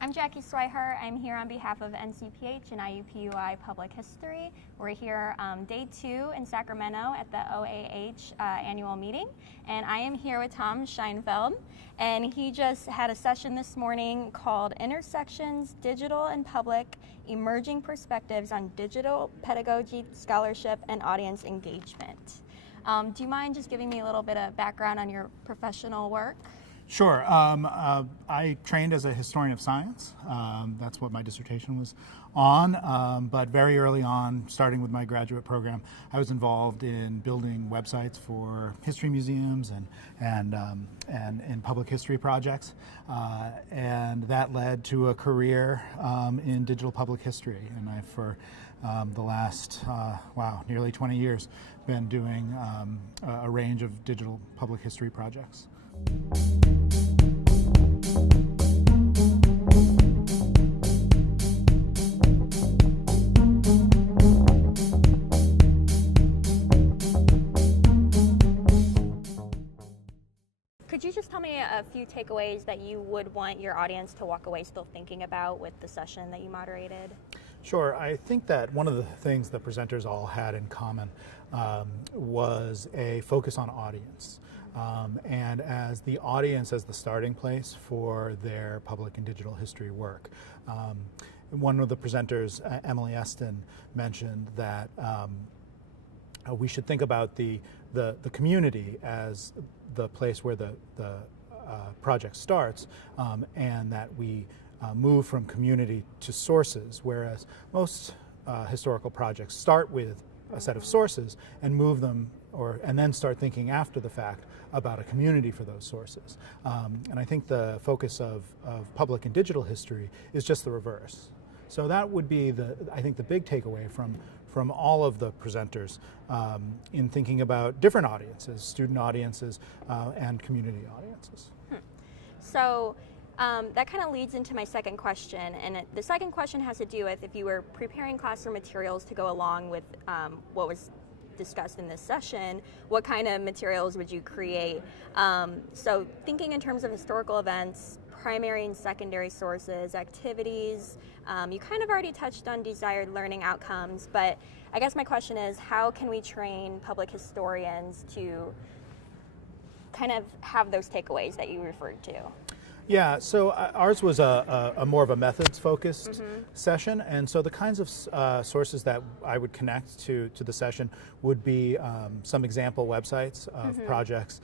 I'm Jackie Swihart. I'm here on behalf of NCPH and IUPUI Public History. We're here day 2 in Sacramento at the OAH annual meeting. And I am here with Tom Scheinfeldt. And he just had a session this morning called Intersections, Digital and Public, Emerging Perspectives on Digital Pedagogy, Scholarship, and Audience Engagement. Do you mind just giving me a little bit of background on your professional work? Sure. I trained as a historian of science. That's what my dissertation was on. But very early on, starting with my graduate program, I was involved in building websites for history museums and in public history projects. And that led to a career in digital public history. And I, for the last, nearly 20 years, been doing a range of digital public history projects. Could you just tell me a few takeaways that you would want your audience to walk away still thinking about with the session that you moderated? Sure. I think that one of the things the presenters all had in common was a focus on audience. And as the audience as the starting place for their public and digital history work. One of the presenters, Emily Eston, mentioned that we should think about the community as the place where the project starts, and that we move from community to sources, whereas most historical projects start with a set of sources and move them, and then start thinking after the fact about a community for those sources. And I think the focus of public and digital history is just the reverse. So that would be I think the big takeaway from all of the presenters in thinking about different audiences, student audiences and community audiences. So that kind of leads into my second question, and the second question has to do with if you were preparing classroom materials to go along with what was discussed in this session, what kind of materials would you create? So thinking in terms of historical events, primary and secondary sources, activities, you kind of already touched on desired learning outcomes, but I guess my question is, how can we train public historians to kind of have those takeaways that you referred to? Yeah, so ours was a more of a methods-focused session, and so the kinds of sources that I would connect to the session would be some example websites of projects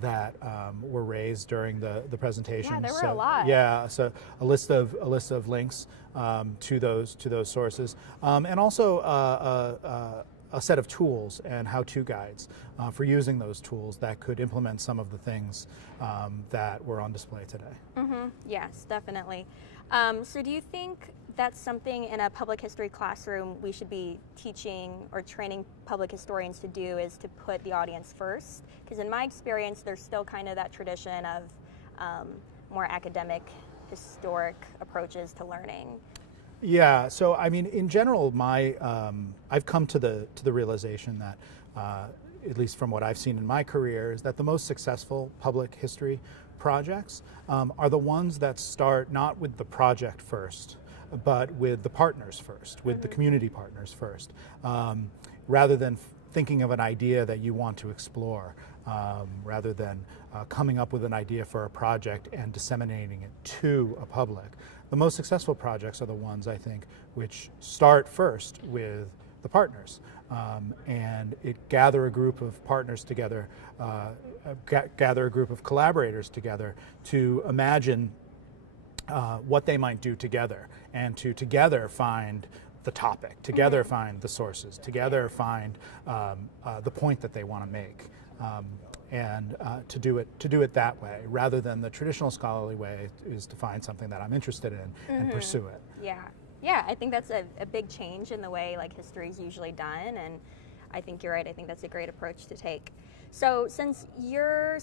that were raised during the presentation. Yeah, there were a lot. Yeah, so a list of links to those sources, and also a set of tools and how-to guides for using those tools that could implement some of the things that were on display today. Yes, definitely. So do you think that's something in a public history classroom we should be teaching or training public historians to do, is to put the audience first? Because in my experience, there's still kind of that tradition of more academic, historic approaches to learning. Yeah, so I mean, in general, I've come to the realization that, at least from what I've seen in my career, is that the most successful public history projects are the ones that start not with the project first, but with the partners first, with the community partners first, rather than thinking of an idea that you want to explore, rather than coming up with an idea for a project and disseminating it to a public. The most successful projects are the ones, I think, which start first with the partners, and gather a group of partners together, gather a group of collaborators together to imagine what they might do together, and to together find the topic, together find the sources, together find the point that they want to make. And to do it that way, rather than the traditional scholarly way is to find something that I'm interested in and pursue it. Yeah, I think that's a big change in the way like history is usually done, and I think you're right. I think that's a great approach to take. So since your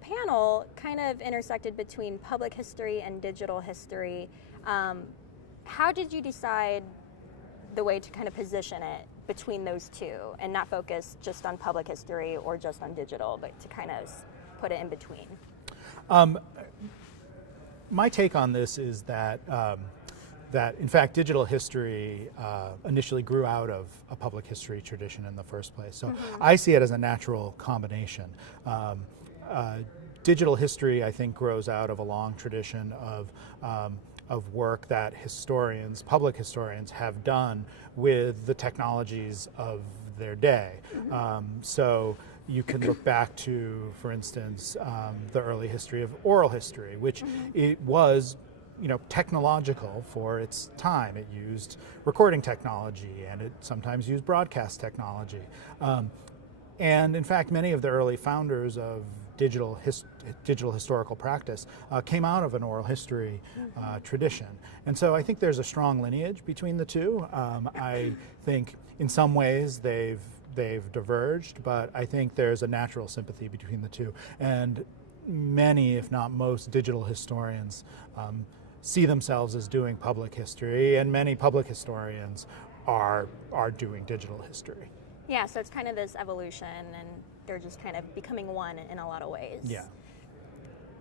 panel kind of intersected between public history and digital history, how did you decide the way to kind of position it between those two and not focus just on public history or just on digital, but to kind of put it in between? my take on this is that that in fact digital history initially grew out of a public history tradition in the first place. So I see it as a natural combination. Digital history, I think, grows out of a long tradition of work that historians, public historians, have done with the technologies of their day. So you can look back to, for instance, the early history of oral history, which it was, technological for its time. It used recording technology, and it sometimes used broadcast technology. And in fact, many of the early founders of digital historical practice came out of an oral history tradition. And so I think there's a strong lineage between the two. I think in some ways they've diverged, but I think there's a natural sympathy between the two. And many, if not most, digital historians see themselves as doing public history, and many public historians are doing digital history. Yeah, so it's kind of this evolution, and they're just kind of becoming one in a lot of ways. Yeah.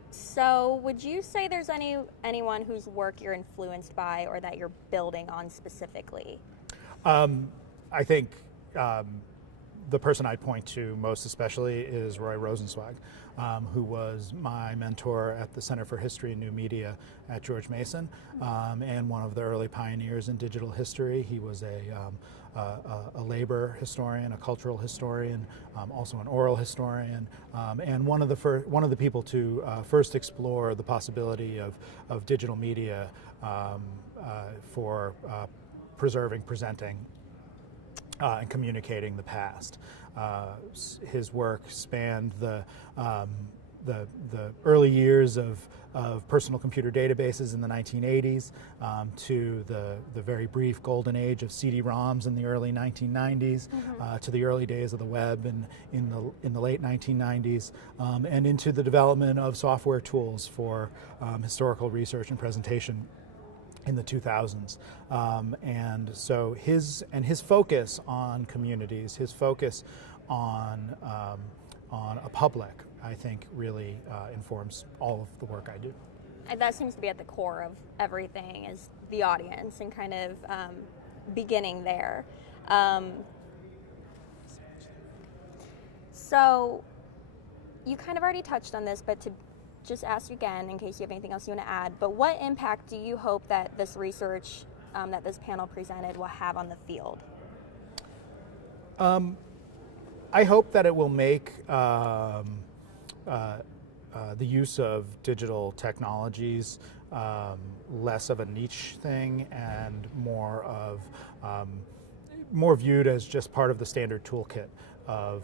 So would you say there's anyone whose work you're influenced by or that you're building on specifically? I think the person I'd point to most especially is Roy Rosenzweig, who was my mentor at the Center for History and New Media at George Mason, and one of the early pioneers in digital history. He was a labor historian, a cultural historian, also an oral historian, and one of the people to first explore the possibility of digital media for preserving, presenting, and communicating the past. His work spanned the early years of personal computer databases in the 1980s to the very brief golden age of CD-ROMs in the early 1990s, to the early days of the web in the late 1990s, and into the development of software tools for historical research and presentation in the 2000s. And so his focus on communities, his focus on a public, I think really informs all of the work I do. And that seems to be at the core of everything, is the audience and kind of beginning there. So you kind of already touched on this, but to just ask you again in case you have anything else you want to add, but what impact do you hope that this research that this panel presented will have on the field? I hope that it will make the use of digital technologies less of a niche thing and more viewed as just part of the standard toolkit of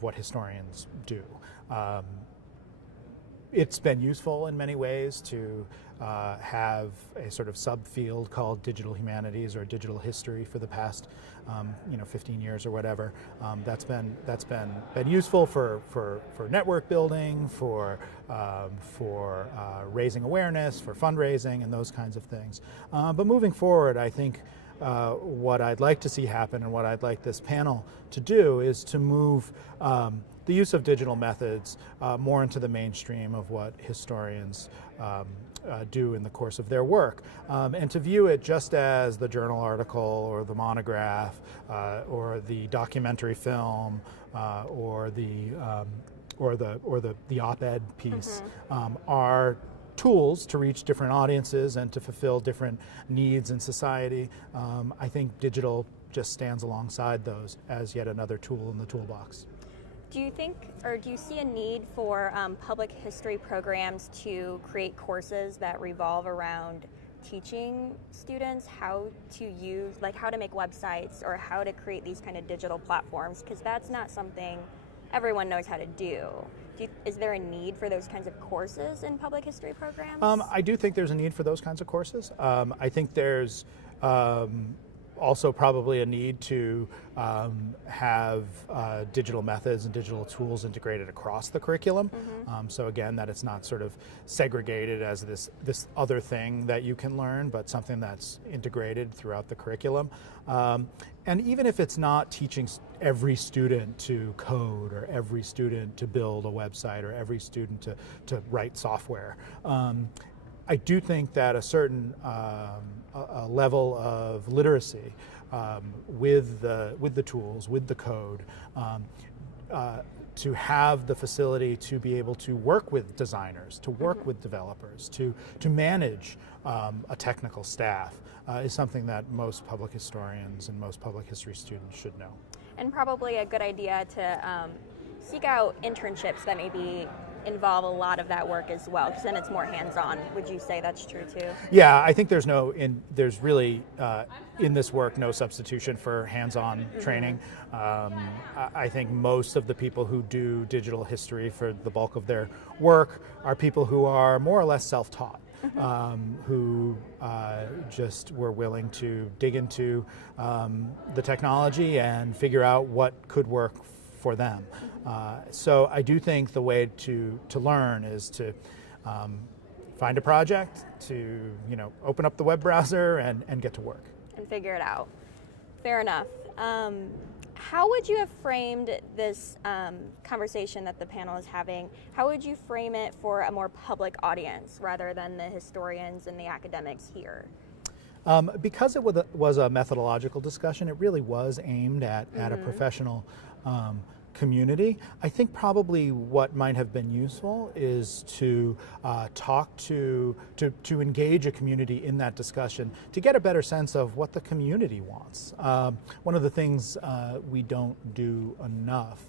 what historians do. It's been useful in many ways to have a sort of subfield called digital humanities or digital history for the past 15 years or whatever. That's been useful for network building, for raising awareness, for fundraising, and those kinds of things. But moving forward, I think what I'd like to see happen and what I'd like this panel to do is to move the use of digital methods more into the mainstream of what historians do in the course of their work, and to view it just as the journal article or the monograph or the documentary film or the op-ed piece are tools to reach different audiences and to fulfill different needs in society. I think digital just stands alongside those as yet another tool in the toolbox. Do you think, or do you see a need for public history programs to create courses that revolve around teaching students how to use, like how to make websites or how to create these kind of digital platforms? Because that's not something everyone knows how to do. Is there a need for those kinds of courses in public history programs? I do think there's a need for those kinds of courses. I think there's also probably a need to have digital methods and digital tools integrated across the curriculum. So again, that it's not sort of segregated as this other thing that you can learn, but something that's integrated throughout the curriculum. And even if it's not teaching every student to code or every student to build a website or every student to write software, I do think that a certain a level of literacy with the tools, with the code, to have the facility to be able to work with designers, to work with developers, to manage a technical staff is something that most public historians and most public history students should know. And probably a good idea to seek out internships that maybe involve a lot of that work as well, because then it's more hands-on. Would you say that's true too? Yeah, I think there's really in this work no substitution for hands-on training. I think most of the people who do digital history for the bulk of their work are people who are more or less self-taught. Who just were willing to dig into the technology and figure out what could work for them. So I do think the way to learn is to find a project, to open up the web browser and get to work. And figure it out. Fair enough. How would you have framed this conversation that the panel is having? How would you frame it for a more public audience rather than the historians and the academics here? Because it was a methodological discussion, it really was aimed at a professional community. I think probably what might have been useful is to talk to engage a community in that discussion to get a better sense of what the community wants. One of the things we don't do enough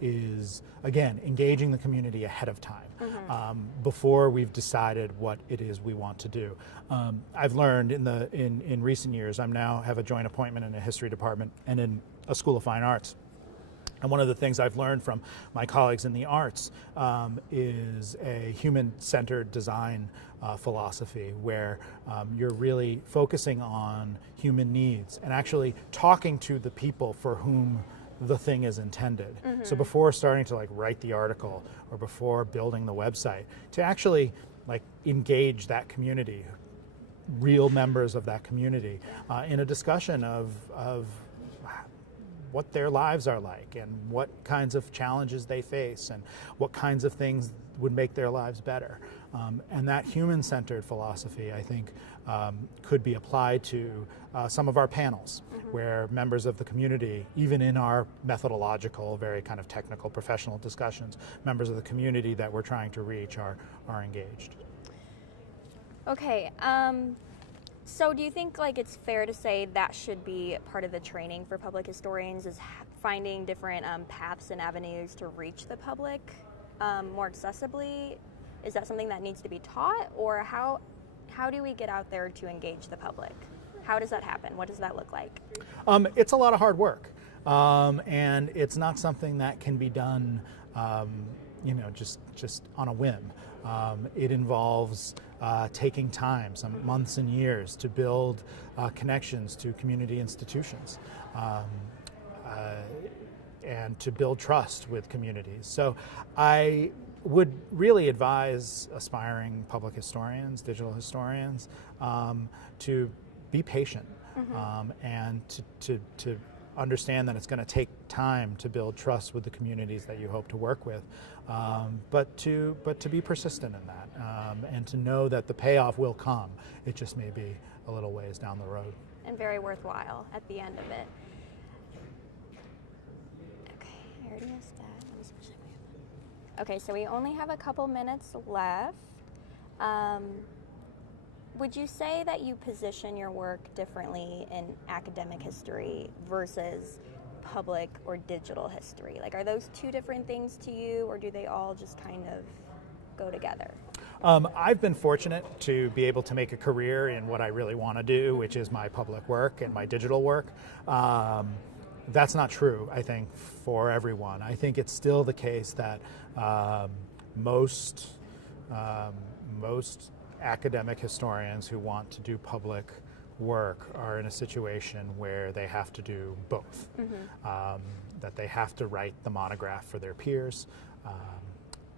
is, again, engaging the community ahead of time before we've decided what it is we want to do. I've learned in recent years, I now have a joint appointment in a history department and in a School of Fine Arts. And one of the things I've learned from my colleagues in the arts is a human-centered design philosophy where you're really focusing on human needs and actually talking to the people for whom the thing is intended. So before starting to write the article or before building the website, to actually engage that community, real members of that community, in a discussion of what their lives are like and what kinds of challenges they face and what kinds of things would make their lives better. And that human-centered philosophy, I think, could be applied to some of our panels, where members of the community, even in our methodological, very kind of technical, professional discussions, members of the community that we're trying to reach are engaged. Okay. So do you think it's fair to say that should be part of the training for public historians, is finding different paths and avenues to reach the public more accessibly? Is that something that needs to be taught, or how do we get out there to engage the public? How does that happen? What does that look like? It's a lot of hard work, and it's not something that can be done just on a whim. It involves taking time, some months and years, to build connections to community institutions and to build trust with communities. So I would really advise aspiring public historians, digital historians, to be patient and to understand that it's going to take time to build trust with the communities that you hope to work with, but to be persistent in that, and to know that the payoff will come. It just may be a little ways down the road. And very worthwhile at the end of it. Okay, I already asked that. Let me switch my. Okay, so we only have a couple minutes left. Would you say that you position your work differently in academic history versus public or digital history? Are those two different things to you, or do they all just kind of go together? I've been fortunate to be able to make a career in what I really want to do, which is my public work and my digital work. That's not true, I think, for everyone. I think it's still the case that most academic historians who want to do public work are in a situation where they have to do both. That they have to write the monograph for their peers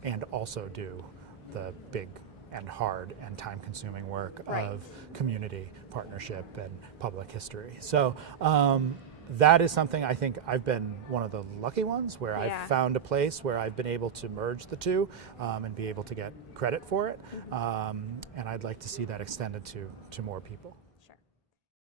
and also do the big and hard and time-consuming work of community partnership and public history. So that is something I think I've been one of the lucky ones where Yeah. I've found a place where I've been able to merge the two and be able to get credit for it. And I'd like to see that extended to more people.